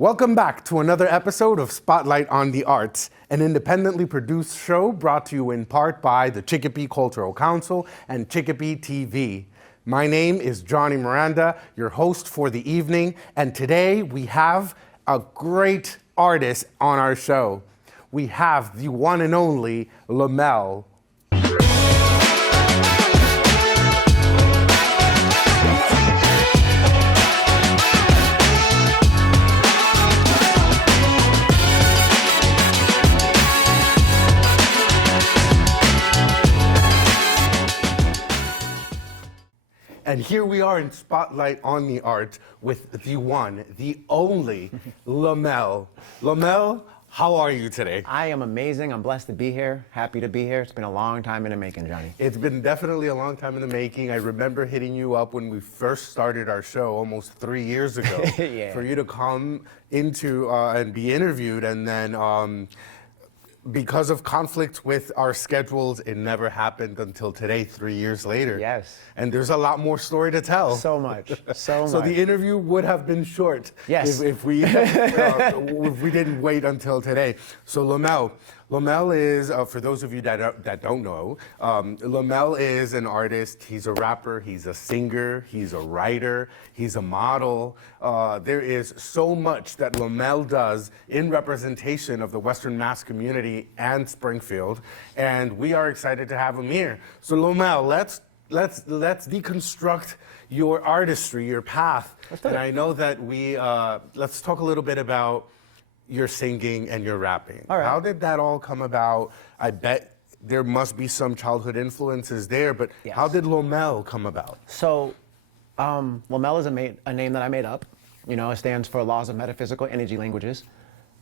Welcome back to another episode of Spotlight on the Arts, an independently produced show brought to you in part by the Chicopee Cultural Council and Chicopee TV. My name is Johnny Miranda, your host for the evening, and today we have a great artist on our show. We have the one and only Lomel. And here we are in Spotlight on the Arts with the one, the only Lomel. Lomel, how are you today? I am amazing. I'm blessed to be here. Happy to be here. It's been a long time in the making, Johnny. It's been definitely a long time in the making. I remember hitting you up when we first started our show almost 3 years ago Yeah. for you to come into and be interviewed, and then because of conflict with our schedules, it never happened until today, 3 years later. Yes. And there's a lot more story to tell. So much. So So much. the interview would have been short Yes. if we if we didn't wait until today. So Lomel is, for those of you that don't know, Lomel is an artist. He's a rapper. He's a singer. He's a writer. He's a model. There is so much that Lomel does in representation of the Western Mass community and Springfield, and we are excited to have him here. So Lomel, let's deconstruct your artistry, your path. And I know that let's talk a little bit about your singing and your rapping. All right. How did that all come about? I bet there must be some childhood influences there, but Yes. how did Lomel come about? So, Lomel is a name that I made up. You know, it stands for Laws of Metaphysical Energy Languages.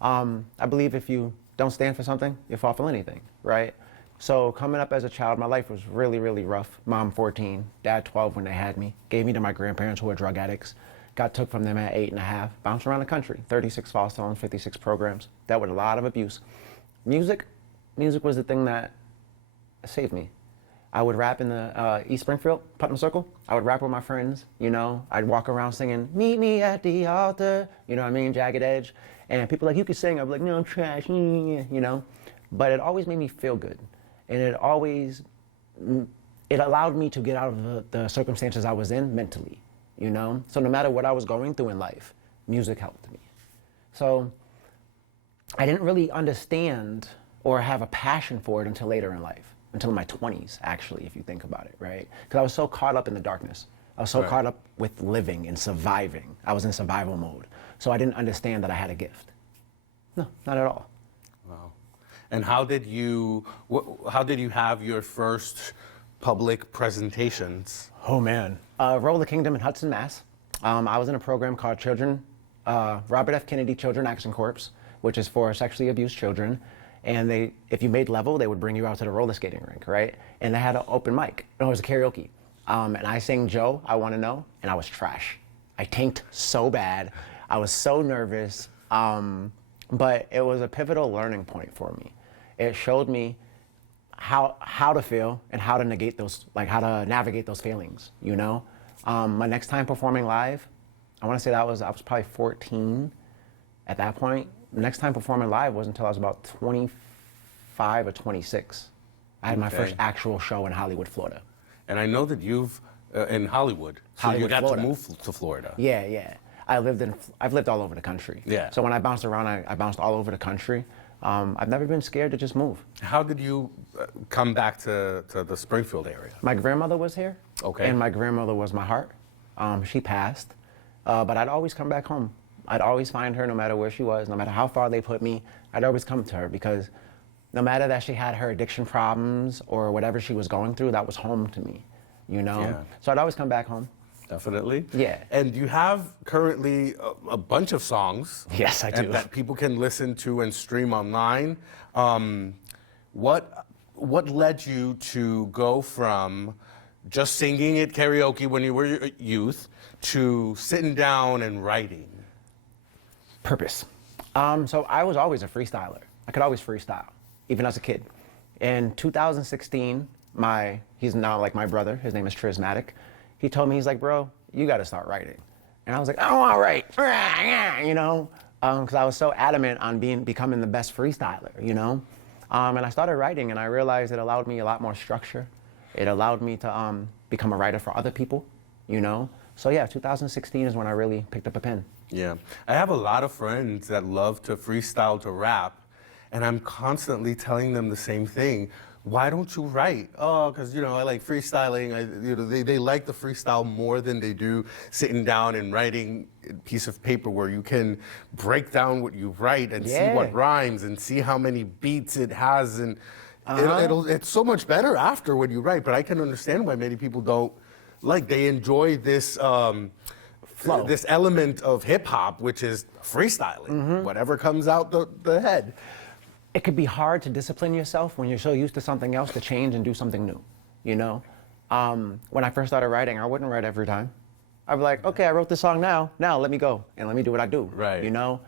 I believe if you don't stand for something, you fall for anything, right? So coming up as a child, my life was really, really rough. Mom 14, dad 12 when they had me. Gave me to my grandparents who were drug addicts. Got took from them at 8.5. Bounced around the country, 36 foster homes, 56 programs. Dealt with a lot of abuse. Music was the thing that saved me. I would rap in the East Springfield, Putnam Circle. I would rap with my friends, you know. I'd walk around singing, "Meet me at the altar," you know what I mean, Jagged Edge. And people like, "You could sing." I'd be like, "No, I'm trash," you know. But it always made me feel good. And it allowed me to get out of the circumstances I was in mentally, you know? So no matter what I was going through in life, music helped me. So I didn't really understand or have a passion for it until later in life, until my 20s, actually, if you think about it, right? Because I was so caught up in the darkness. I was so Right. caught up with living and surviving. I was in survival mode. So I didn't understand that I had a gift. No, not at all. Wow. And how did you have your first public presentations? Oh man. Roll the Kingdom in Hudson, Mass. I was in a program called Robert F. Kennedy Children Action Corps, which is for sexually abused children. And if you made level, they would bring you out to the roller skating rink, right? And they had an open mic. No, it was a karaoke. And I sang Joe, I Wanna Know, and I was trash. I tanked so bad. I was so nervous. But it was a pivotal learning point for me. It showed me how to feel and how to how to navigate those feelings, you know? My next time performing live, I wanna say I was probably 14 at that point. The next time performing live wasn't until I was about 25 or 26. I had my first actual show in Hollywood, Florida. And I know that you've, in Hollywood, so you Hollywood, got Florida. to move to Florida. Yeah. I've lived all over the country. Yeah. So when I bounced around, I bounced all over the country. I've never been scared to just move. How did you come back to the Springfield area? My grandmother was here. Okay. And my grandmother was my heart. She passed, but I'd always come back home. I'd always find her no matter where she was, no matter how far they put me, I'd always come to her because no matter that she had her addiction problems or whatever she was going through, that was home to me, you know? Yeah. So I'd always come back home. Definitely. Yeah. And you have currently a bunch of songs. Yes, I do. And that people can listen to and stream online. What led you to go from just singing at karaoke when you were a youth to sitting down and writing? Purpose. So I was always a freestyler. I could always freestyle, even as a kid. In 2016, he's now like my brother, his name is Trismatic. He told me, he's like, "Bro, you gotta start writing." And I was like, "I don't wanna write," you know? because I was so adamant on becoming the best freestyler, you know? And I started writing, and I realized it allowed me a lot more structure. It allowed me to become a writer for other people, you know? So yeah, 2016 is when I really picked up a pen. Yeah. I have a lot of friends that love to freestyle, to rap, and I'm constantly telling them the same thing. Why don't you write? Oh, because, you know, I like freestyling. They like the freestyle more than they do sitting down and writing a piece of paper where you can break down what you write and see what rhymes and see how many beats it has. And it's so much better after when you write. But I can understand why many people don't like. They enjoy this flow, this element of hip hop, which is freestyling, whatever comes out the head. It could be hard to discipline yourself when you're so used to something else to change and do something new, you know? When I first started writing, I wouldn't write every time. I'd be like, okay, I wrote this song now let me go and let me do what I do, right? You know?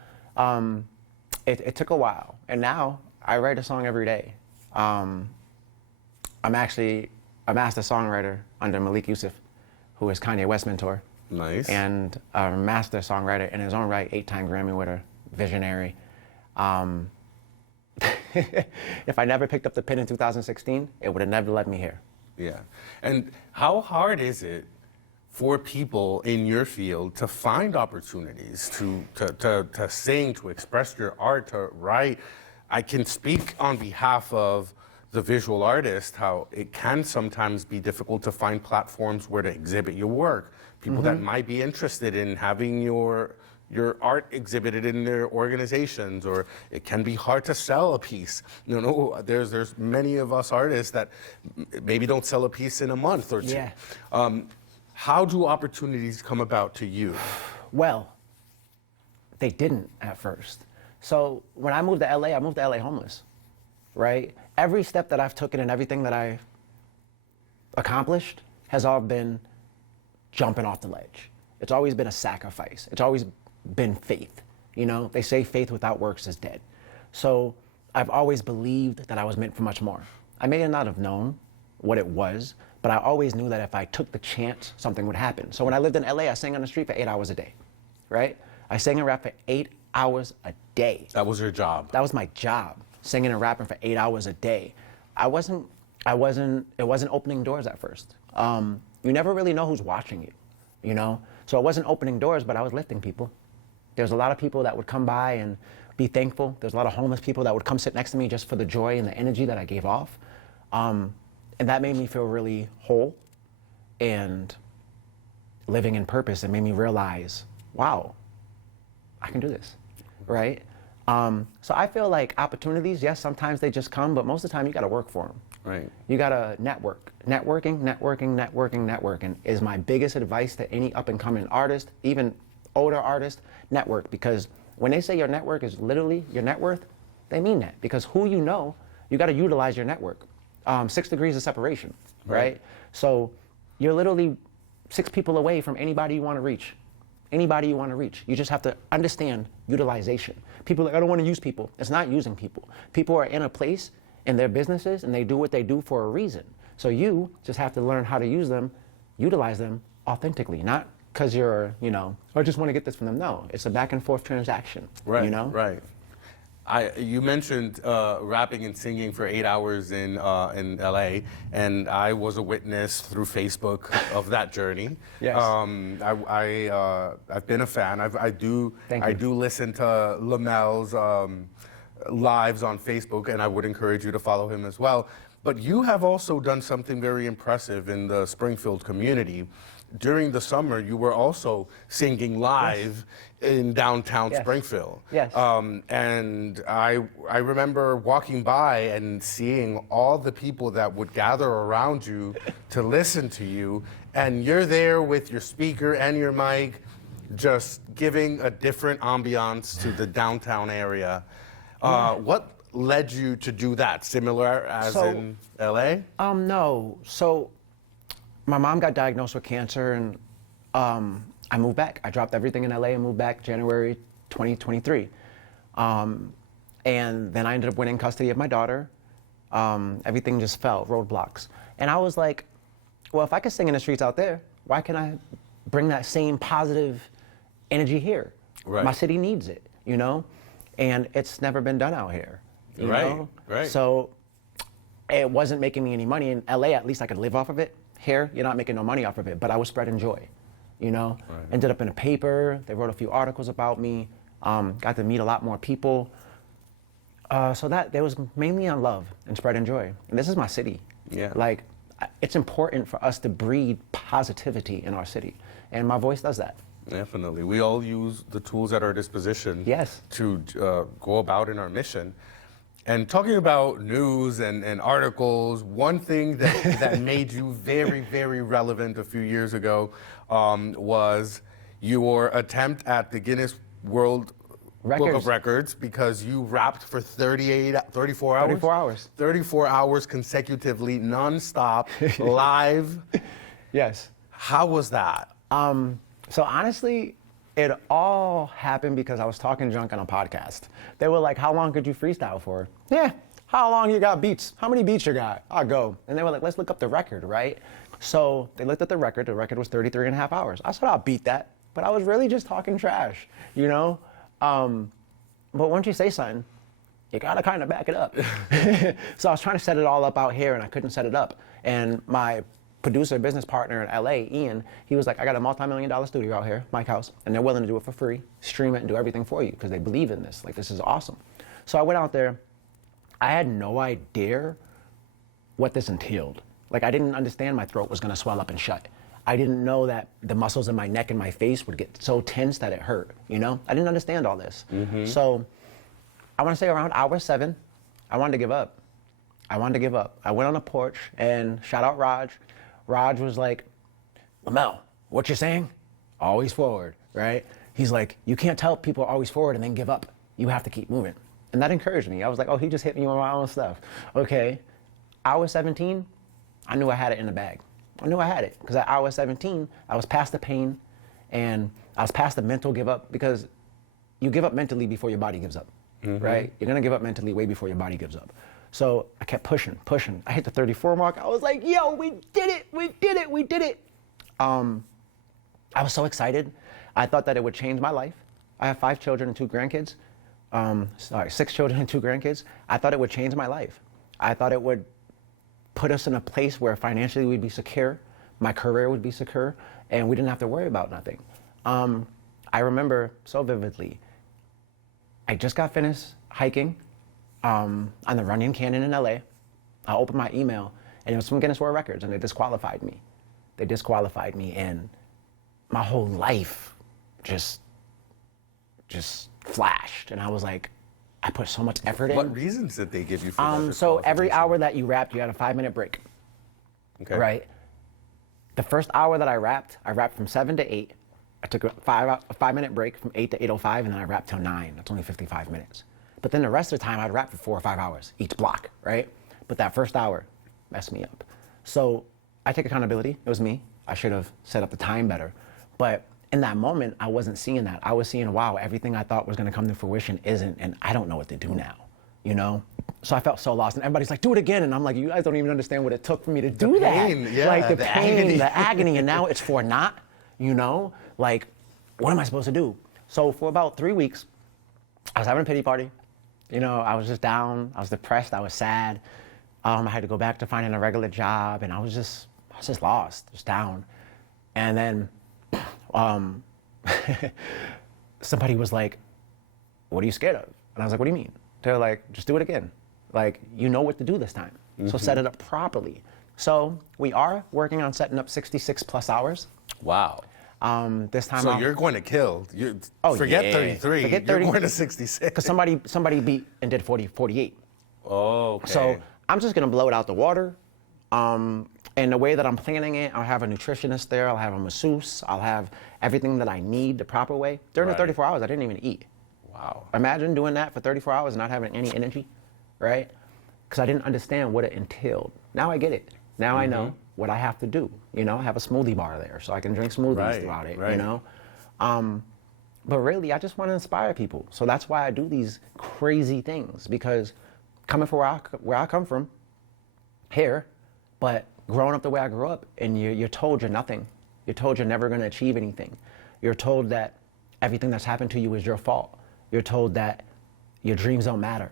It took a while, and now I write a song every day. I'm actually a master songwriter under Malik Yusuf, who is Kanye West's mentor. Nice. And a master songwriter in his own right, 8-time Grammy winner, visionary. If I never picked up the pen in 2016, it would have never led me here. Yeah. And how hard is it for people in your field to find opportunities to sing, to express your art, to write? I can speak on behalf of the visual artist, how it can sometimes be difficult to find platforms where to exhibit your work. People that might be interested in having your art exhibited in their organizations, or it can be hard to sell a piece. You know, there's many of us artists that maybe don't sell a piece in a month or two. Yeah. How do opportunities come about to you? Well, they didn't at first. So when I moved to LA, I moved to LA homeless, right? Every step that I've taken and everything that I've accomplished has all been jumping off the ledge. It's always been a sacrifice. It's always been faith. You know, they say faith without works is dead. So I've always believed that I was meant for much more. I may not have known what it was, but I always knew that if I took the chance, something would happen. So when I lived in LA, I sang on the street for 8 hours a day, right? I sang and rapped for 8 hours a day. That was your job. That was my job, singing and rapping for 8 hours a day. It wasn't opening doors at first. You never really know who's watching you, you know? So it wasn't opening doors, but I was lifting people. There's a lot of people that would come by and be thankful. There's a lot of homeless people that would come sit next to me just for the joy and the energy that I gave off. And that made me feel really whole and living in purpose. It made me realize, wow, I can do this, right? So I feel like opportunities, yes, sometimes they just come, but most of the time you gotta work for them. Right. You gotta network. Networking is my biggest advice to any up and coming artist, even older artist. Network, because when they say your network is literally your net worth, they mean that, because who you know, you gotta utilize your network. 6 degrees of separation, right? So you're literally 6 people away from anybody you wanna reach. Anybody you wanna reach. You just have to understand utilization. People are like, I don't wanna use people. It's not using people. People are in a place in their businesses and they do what they do for a reason. So you just have to learn how to use them, utilize them authentically, not because you're, you know, I just want to get this from them. No, it's a back and forth transaction. Right. You know? Right. You mentioned rapping and singing for 8 hours in LA, and I was a witness through Facebook of that journey. Yes. I've been a fan. I do listen to Lomel's lives on Facebook, and I would encourage you to follow him as well. But you have also done something very impressive in the Springfield community. During the summer, you were also singing live in downtown Springfield. Yes. And I remember walking by and seeing all the people that would gather around you to listen to you, and you're there with your speaker and your mic, just giving a different ambiance to the downtown area. What led you to do that? Similar as in LA? No. So my mom got diagnosed with cancer, and I moved back. I dropped everything in LA and moved back January 2023. And then I ended up winning custody of my daughter. Everything just fell, roadblocks. And I was like, well, if I could sing in the streets out there, why can't I bring that same positive energy here? Right. My city needs it. you know? And it's never been done out here, you know? Right. So it wasn't making me any money. In LA, at least I could live off of it. Here, you're not making no money off of it, but I was spreading joy, you know? Right. Ended up in a paper, they wrote a few articles about me, got to meet a lot more people. So that there was mainly on love and spreading joy. And this is my city. Yeah. Like, it's important for us to breed positivity in our city. And my voice does that. Definitely. We all use the tools at our disposition Yes. to go about in our mission. And talking about news and articles, one thing that made you very, very relevant a few years ago was your attempt at the Guinness World Book of Records because you rapped for 34 hours? 34 hours. 34 hours consecutively, nonstop, live. Yes. How was that? So honestly, it all happened because I was talking junk on a podcast. They were like, how long could you freestyle for? Yeah, how long you got beats? How many beats you got? I'll go. And they were like, let's look up the record, right? So they looked at the record. The record was 33 and a half hours. I said, I'll beat that. But I was really just talking trash, you know? But once you say something, you gotta kind of back it up. So I was trying to set it all up out here and I couldn't set it up. And my producer, business partner in LA, Ian, he was like, I got a multi-million-dollar studio out here, Mike House, and they're willing to do it for free, stream it and do everything for you because they believe in this. Like, this is awesome. So I went out there. I had no idea what this entailed. Like, I didn't understand my throat was gonna swell up and shut. I didn't know that the muscles in my neck and my face would get so tense that it hurt, you know? I didn't understand all this. So I wanna say around hour 7, I wanted to give up. I went on a porch and shout out Raj. Raj was like, Lomel, what you're saying? Always forward, right? He's like, you can't tell people are always forward and then give up. You have to keep moving. And that encouraged me. I was like, oh, he just hit me with my own stuff. Okay, hour 17, I knew I had it in the bag. I knew I had it, because at hour 17, I was past the pain, and I was past the mental give up, because you give up mentally before your body gives up, right? You're gonna give up mentally way before your body gives up. So I kept pushing. I hit the 34 mark. I was like, yo, we did it. I was so excited. I thought that it would change my life. I have 5 children and 2 grandkids. 6 children and 2 grandkids. I thought it would change my life. I thought it would put us in a place where financially we'd be secure, my career would be secure, and we didn't have to worry about nothing. I remember so vividly, I just got finished hiking on the Runyon Canyon in LA. I opened my email and it was from Guinness World Records and they disqualified me. And my whole life just flashed. And I was like, I put so much effort in. What reasons did they give you for that? So every hour that you rapped, you had a 5-minute break. Okay. Right? The first hour that I rapped from 7 to 8. I took a 5-minute break from 8 to 8:05, and then I rapped till 9. That's only 55 minutes. But then the rest of the time, I'd rap for 4 or 5 hours each block, right? But that first hour messed me up. So I take accountability. It was me. I should have set up the time better. But in that moment, I wasn't seeing that. I was seeing, wow, everything I thought was going to come to fruition isn't, and I don't know what to do now, you know? So I felt so lost, and everybody's like, do it again. And I'm like, you guys don't even understand what it took for me to do pain, that. yeah, Like the the pain, agony. the agony, and now it's for naught, you know? Like, what am I supposed to do? So for about 3 weeks, I was having a pity party. You know, I was just down, I was depressed, I was sad. I had to go back to finding a regular job, and I was just lost, just down. And then somebody was like, what are you scared of? And I was like, what do you mean? They're like, just do it again. Like, you know what to do this time. So set it up properly. So we are working on setting up 66 plus hours. Wow. This time So you're going to kill. Forget 33. Forget 30. You're going to 66. Because somebody beat and did 48. Oh, okay. So I'm just gonna blow it out the water. And the way that I'm planning it, I'll have a nutritionist there, I'll have a masseuse, I'll have everything that I need the proper way. During the 34 hours, I didn't even eat. Wow. Imagine doing that for 34 hours and not having any energy, right? Because I didn't understand what it entailed. Now I get it. Now I know what I have to do. You know, I have a smoothie bar there so I can drink smoothies throughout it, you know? But really, I just want to inspire people. So that's why I do these crazy things, because coming from where I come from, here, but growing up the way I grew up, and you're told you're nothing. You're told you're never going to achieve anything. You're told that everything that's happened to you is your fault. You're told that your dreams don't matter.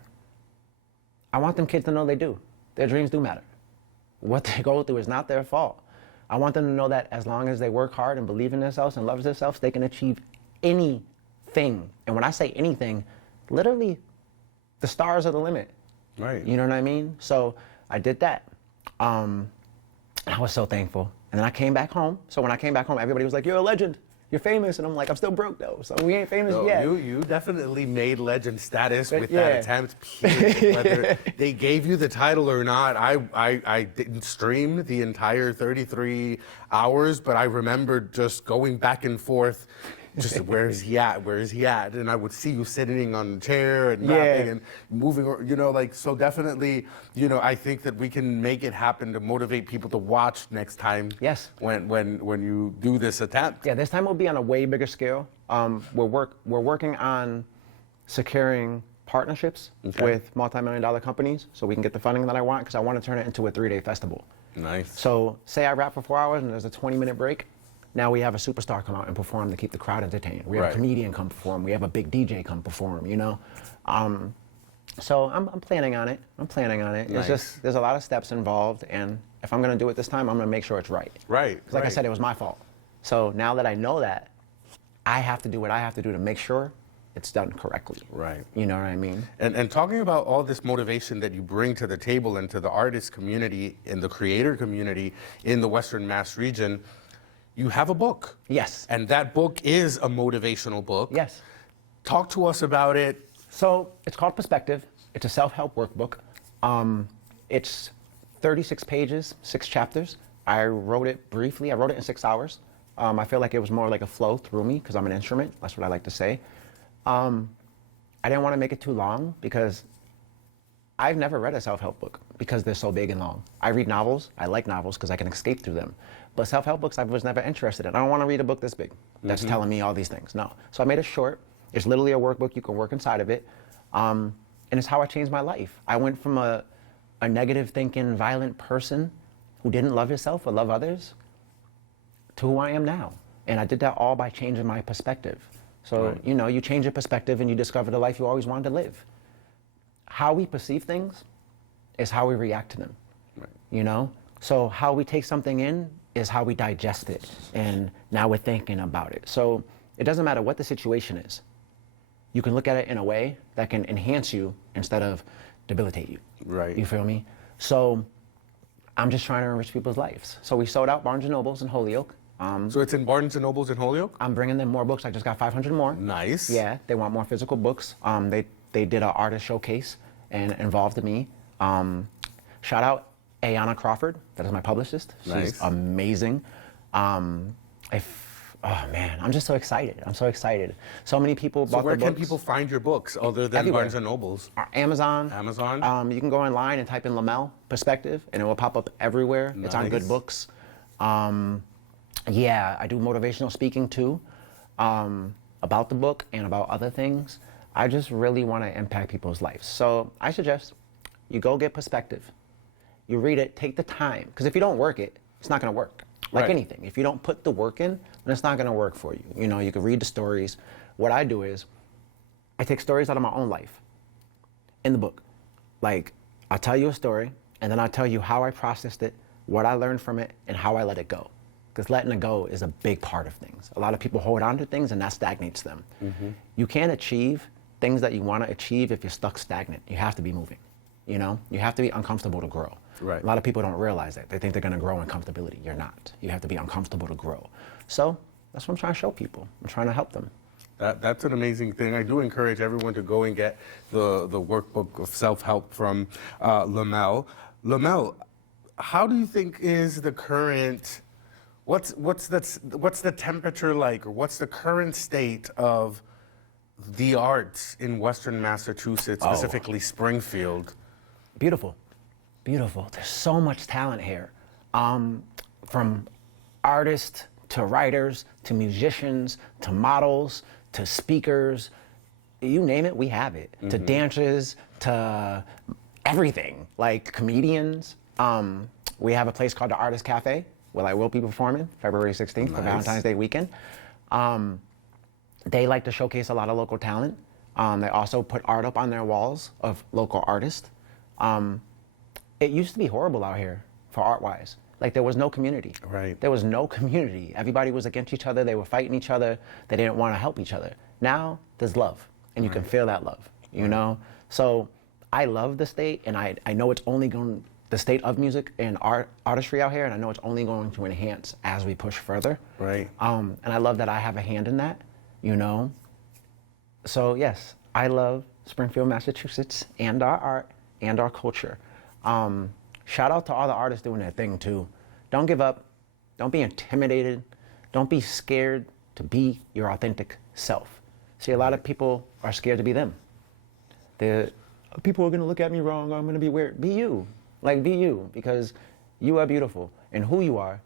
I want them kids to know they do. Their dreams do matter. What they go through is not their fault. I want them to know that as long as they work hard and believe in themselves and love themselves, they can achieve anything. And when I say anything, literally, the stars are the limit. Right. You know what I mean? So I did that. I was so thankful. And then I came back home. So when I came back home, everybody was like, "You're a legend. You're famous." And I'm like, "I'm still broke though, so we ain't famous No, yet." you definitely made legend status with yeah. that attempt. Period. Whether they gave you the title or not, I didn't stream the entire 33 hours, but I remember just going back and forth. Just where is he at? Where is he at? And I would see you sitting on the chair and rapping and moving, so definitely, I think that we can make it happen to motivate people to watch next time. Yes. When you do this attempt. Yeah, this time will be on a way bigger scale. We're working on securing partnerships with multi-million-dollar companies so we can get the funding that I want, because I want to turn it into a 3-day festival. Nice. So say I rap for 4 hours and there's a 20-minute break. Now we have a superstar come out and perform to keep the crowd entertained. We have a comedian come perform. We have a big DJ come perform, So I'm planning on it. Nice. It's just, there's a lot of steps involved, and if I'm gonna do it this time, I'm gonna make sure it's right. Right. Because like I said, it was my fault. So now that I know that, I have to do what I have to do to make sure it's done correctly. Right. You know what I mean? And talking about all this motivation that you bring to the table and to the artist community and the creator community in the Western Mass region, you have a book. Yes. And that book is a motivational book. Yes. Talk to us about it. So it's called Perspective. It's a self-help workbook. It's 36 pages, 6 chapters. I wrote it briefly. I wrote it in 6 hours. I feel like it was more like a flow through me because I'm an instrument. That's what I like to say. I didn't want to make it too long because I've never read a self-help book because they're so big and long. I read novels. I like novels because I can escape through them. But self-help books I was never interested in. I don't want to read a book this big that's telling me all these things. No. So I made it short. It's literally a workbook. You can work inside of it. And it's how I changed my life. I went from a negative thinking, violent person who didn't love himself or love others to who I am now. And I did that all by changing my perspective. So, you change your perspective and you discover the life you always wanted to live. How we perceive things is how we react to them. Right. So how we take something in is how we digest it. And now we're thinking about it. So it doesn't matter what the situation is. You can look at it in a way that can enhance you instead of debilitate you. Right. You feel me? So I'm just trying to enrich people's lives. So we sold out Barnes & Nobles in Holyoke. So it's in Barnes & Nobles in Holyoke? I'm bringing them more books. I just got 500 more. Nice. Yeah, they want more physical books. They did an artist showcase and involved me. Shout out Ayanna Crawford, that is my publicist. Nice. She's amazing. Oh man, I'm just so excited. I'm so excited. So many people bought the books. So where can people find your books other than Everywhere. Barnes & Nobles? Amazon. Amazon? You can go online and type in Lomel Perspective, and it will pop up everywhere. Nice. It's on Good Books. Yeah, I do motivational speaking too, about the book and about other things. I just really want to impact people's lives. So I suggest you go get Perspective. You read it, take the time, because if you don't work it, it's not going to work. Like anything, if you don't put the work in, then it's not going to work for you. You can read the stories. What I do is I take stories out of my own life in the book. Like, I'll tell you a story, and then I'll tell you how I processed it, what I learned from it, and how I let it go. Because letting it go is a big part of things. A lot of people hold on to things, and that stagnates them. You can't achieve things that you want to achieve if you're stuck stagnant. You have to be moving. You have to be uncomfortable to grow. Right. A lot of people don't realize that. They think they're going to grow in comfortability. You're not. You have to be uncomfortable to grow. So that's what I'm trying to show people. I'm trying to help them. That's an amazing thing. I do encourage everyone to go and get the workbook of self-help from Lomel. Lomel, how do you think is the current, what's the temperature like, or what's the current state of the arts in Western Massachusetts, specifically Springfield? Beautiful. Beautiful. There's so much talent here. From artists to writers to musicians to models to speakers. You name it, we have it. To dancers to everything. Like comedians. We have a place called the Artist Cafe where I will be performing February 16th for Valentine's Day weekend. They like to showcase a lot of local talent. They also put art up on their walls of local artists. It used to be horrible out here for art-wise. Like, there was no community. Right. There was no community. Everybody was against each other. They were fighting each other. They didn't want to help each other. Now there's love, and you can feel that love, you know? So I love the state, and I know it's only going, the state of music and artistry out here, and I know it's only going to enhance as we push further. Right. And I love that I have a hand in that, you know? So yes, I love Springfield, Massachusetts, and our art and our culture. Shout out to all the artists doing their thing too. Don't give up. Don't be intimidated. Don't be scared to be your authentic self. See, a lot of people are scared to be them. People are gonna look at me wrong, or I'm gonna be weird. Be you. Like, be you, because you are beautiful, and who you are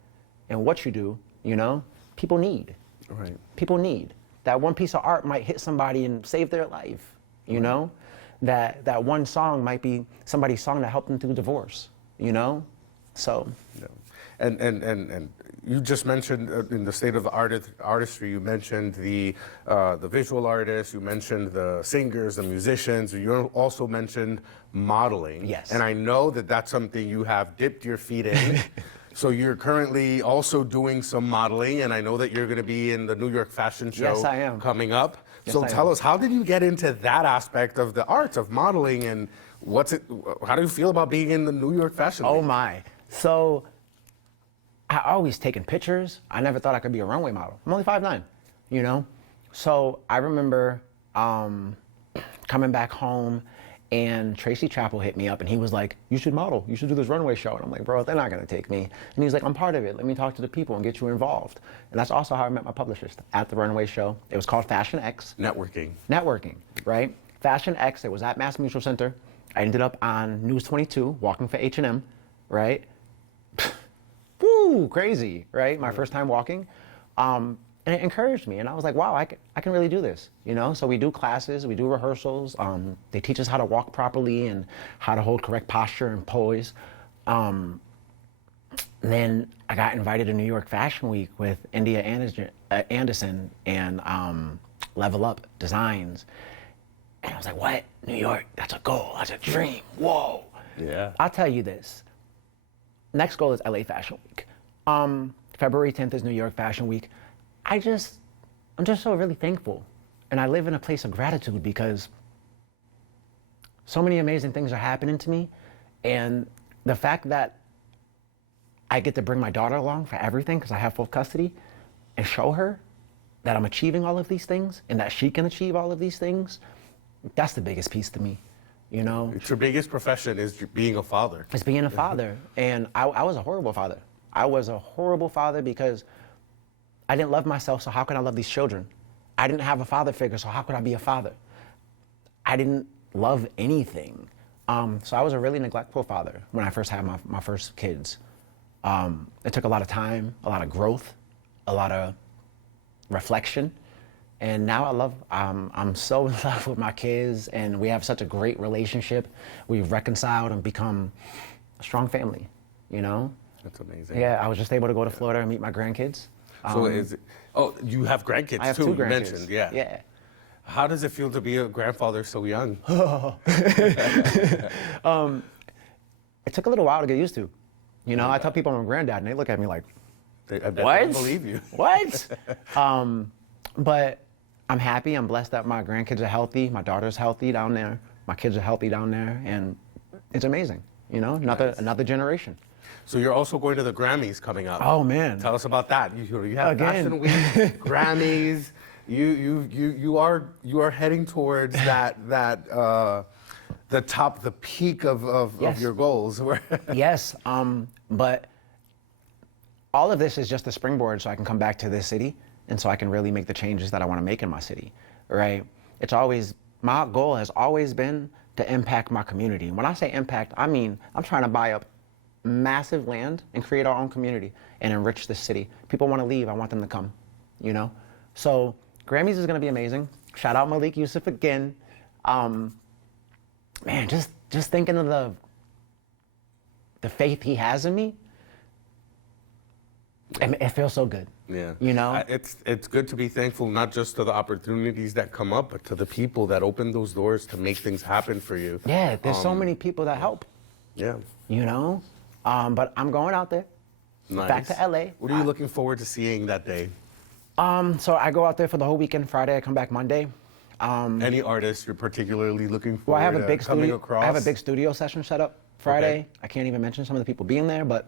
and what you do, you know, people need. Right. People need. That one piece of art might hit somebody and save their life, you know? That one song might be somebody's song that helped them through divorce, you know? So. Yeah. And you just mentioned in the state of artistry, you mentioned the visual artists, you mentioned the singers, the musicians, you also mentioned modeling. Yes. And I know that that's something you have dipped your feet in. So you're currently also doing some modeling, and I know that you're going to be in the New York Fashion Show. Yes, I am. Coming up. Yes, So I tell am. us, how did you get into that aspect of the arts of modeling, and how do you feel about being in the New York Fashion Week? Oh my. So I always taken pictures. I never thought I could be a runway model. I'm only 5'9", you know? So I remember coming back home, and Tracy Chappell hit me up, and he was like, you should model. You should do this runway show. And I'm like, bro, they're not going to take me. And he's like, I'm part of it. Let me talk to the people and get you involved. And that's also how I met my publicist at the runway show. It was called Fashion X. Networking, right? Fashion X, it was at Mass Mutual Center. I ended up on News 22, walking for H&M, right? Woo, crazy, right? My first time walking. And it encouraged me, and I was like, wow, I can really do this, you know? So we do classes, we do rehearsals. They teach us how to walk properly and how to hold correct posture and poise. And then I got invited to New York Fashion Week with India Anderson and Level Up Designs. And I was like, what? New York, that's a goal, that's a dream, whoa. Yeah. I'll tell you this. Next goal is LA Fashion Week. February 10th is New York Fashion Week. I'm just so really thankful. And I live in a place of gratitude because so many amazing things are happening to me. And the fact that I get to bring my daughter along for everything because I have full custody and show her that I'm achieving all of these things and that she can achieve all of these things, that's the biggest piece to me, you know? It's your biggest profession is being a father. It's being a father. And I was a horrible father. I was a horrible father because I didn't love myself, so how could I love these children? I didn't have a father figure, so how could I be a father? I didn't love anything. So I was a really neglectful father when I first had my first kids. It took a lot of time, a lot of growth, a lot of reflection. And now I'm so in love with my kids, and we have such a great relationship. We've reconciled and become a strong family, you know? That's amazing. Yeah, I was just able to go to Florida and meet my grandkids. So you have grandkids I have too, 2 you grandkids. mentioned, yeah. Yeah. How does it feel to be a grandfather so young? It took a little while to get used to. You know, I tell people I'm a granddad, and they look at me like, I bet they what? don't believe you. What? But I'm happy. I'm blessed that my grandkids are healthy. My daughter's healthy down there. My kids are healthy down there, and it's amazing. You know, another generation. So you're also going to the Grammys coming up. Oh man! Tell us about that. You have Again. Fashion Week, Grammys. You are heading towards the peak of Yes. your goals. Yes, but all of this is just a springboard so I can come back to this city and so I can really make the changes that I want to make in my city, right? My goal has always been to impact my community. When I say impact, I mean I'm trying to buy up massive land and create our own community and enrich the city. People want to leave, I want them to come, you know? So Grammys is going to be amazing. Shout out Malik Yusuf again. Man, just thinking of the faith he has in me, it feels so good. Yeah. You know? It's good to be thankful, not just to the opportunities that come up, but to the people that open those doors to make things happen for you. Yeah, there's so many people that help, Yeah. you know? But I'm going out there, Nice. back to LA. What are you looking forward to seeing that day? So I go out there for the whole weekend. Friday, I come back Monday. Any artists you're particularly looking Well, forward to coming across? I have a big studio session set up Friday. I can't even mention some of the people being there, but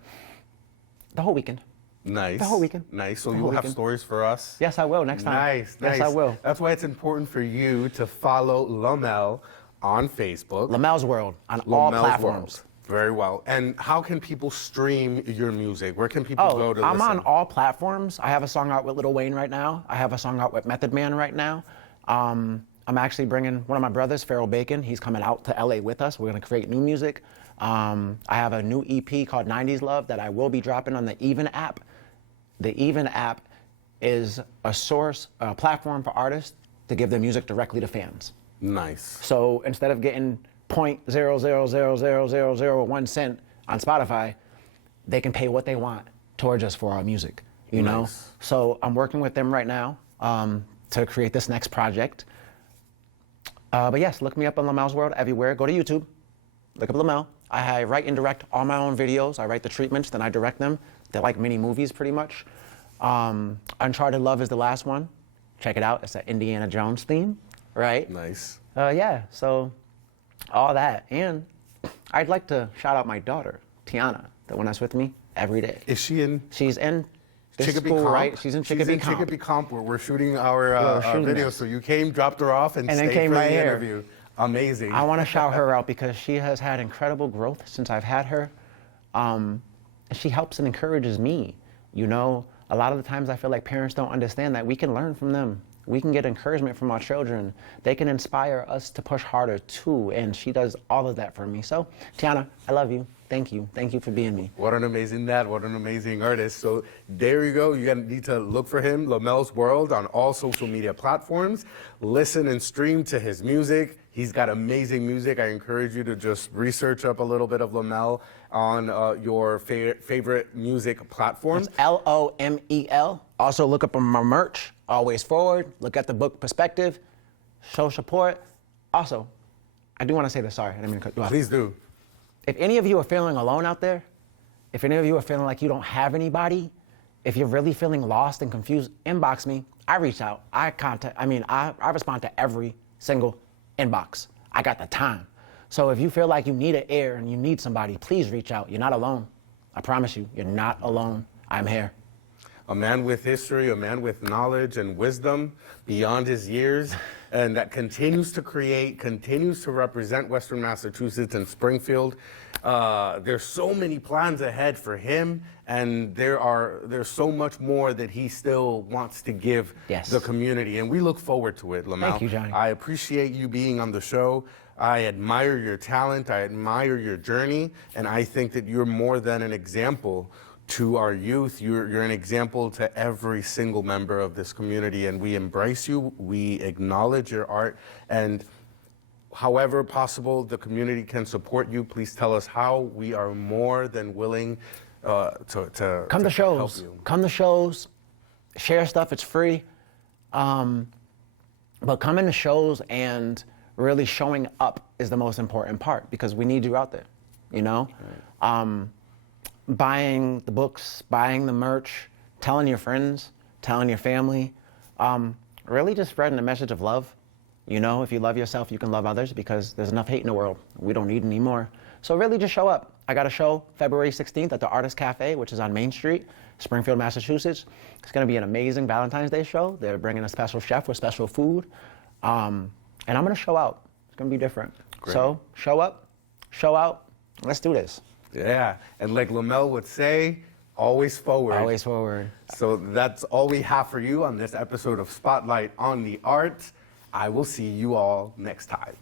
the whole weekend. Nice. The whole weekend. Nice. So The you'll whole have weekend. stories for us? Yes, I will next time. Nice, nice. Yes, I will. That's why it's important for you to follow Lomel on Facebook. Lomel's World on all Lomel's platforms. World. Very well. And how can people stream your music? Where can people go to I'm listen? on all platforms. I have a song out with Lil Wayne right now. I have a song out with Method Man right now. I'm actually bringing one of my brothers, Farrell Bacon. He's coming out to LA with us. We're going to create new music. I have a new EP called 90s Love that I will be dropping on the Even app. The Even app is a platform for artists to give their music directly to fans. Nice. So instead of getting 0.0000001 cent on Spotify, they can pay what they want towards us for our music, you know? Nice. So I'm working with them right now to create this next project. But yes, look me up on Lomel's World everywhere. Go to YouTube, look up Lomel. I write and direct all my own videos. I write the treatments, then I direct them. They're like mini movies pretty much. Uncharted Love is the last one. Check it out, it's an Indiana Jones theme, right? Nice. Yeah, so all that. And I'd like to shout out my daughter, Tiana, the one that's with me every day. Is she in She's in this Chicopee school, Comp? right? She's in Chicopee Comp. Chicopee Comp, where we're shooting our shooting video. this. So you came, dropped her off, and And then stayed came for right the here. interview. Amazing. I want to shout her out because she has had incredible growth since I've had her. And she helps and encourages me. You know, a lot of the times I feel like parents don't understand that we can learn from them. We can get encouragement from our children. They can inspire us to push harder too. And she does all of that for me. So, Tiana, I love you. Thank you. Thank you for being me. What an amazing dad. What an amazing artist. So there you go. You need to look for him, Lomel's World, on all social media platforms. Listen and stream to his music. He's got amazing music. I encourage you to just research up a little bit of Lomel on your favorite music platforms. It's Lomel. Also look up on my merch, Always Forward. Look at the book Perspective. Show support. Also, I do want to say this. Sorry, I didn't mean to cut you off. Please do. If any of you are feeling alone out there, if any of you are feeling like you don't have anybody, if you're really feeling lost and confused, inbox me. I reach out. I respond to every single inbox. I got the time. So if you feel like you need an ear and you need somebody, please reach out. You're not alone. I promise you, you're not alone. I'm here. A man with history, a man with knowledge and wisdom beyond his years, and that continues to create, continues to represent Western Massachusetts and Springfield. There's so many plans ahead for him, and there's so much more that he still wants to give the community, and we look forward to it, Lomel. Thank you, Johnny. I appreciate you being on the show. I admire your talent, I admire your journey, and I think that you're more than an example to our youth. You're an example to every single member of this community, and we embrace you, we acknowledge your art, and however possible the community can support you, please tell us how. We are more than willing to come to shows. Help you. Come to shows, share stuff, it's free. But coming to shows and really showing up is the most important part because we need you out there, you know? Right. Buying the books, buying the merch, telling your friends, telling your family, really just spreading the message of love. You know, if you love yourself, you can love others because there's enough hate in the world. We don't need any more. So really just show up. I got a show February 16th at the Artist Cafe, which is on Main Street, Springfield, Massachusetts. It's gonna be an amazing Valentine's Day show. They're bringing a special chef with special food. And I'm gonna show out. It's gonna be different. Great. So show up, show out, let's do this. Yeah, and like Lomel would say, always forward. Always forward. So that's all we have for you on this episode of Spotlight on the Arts. I will see you all next time.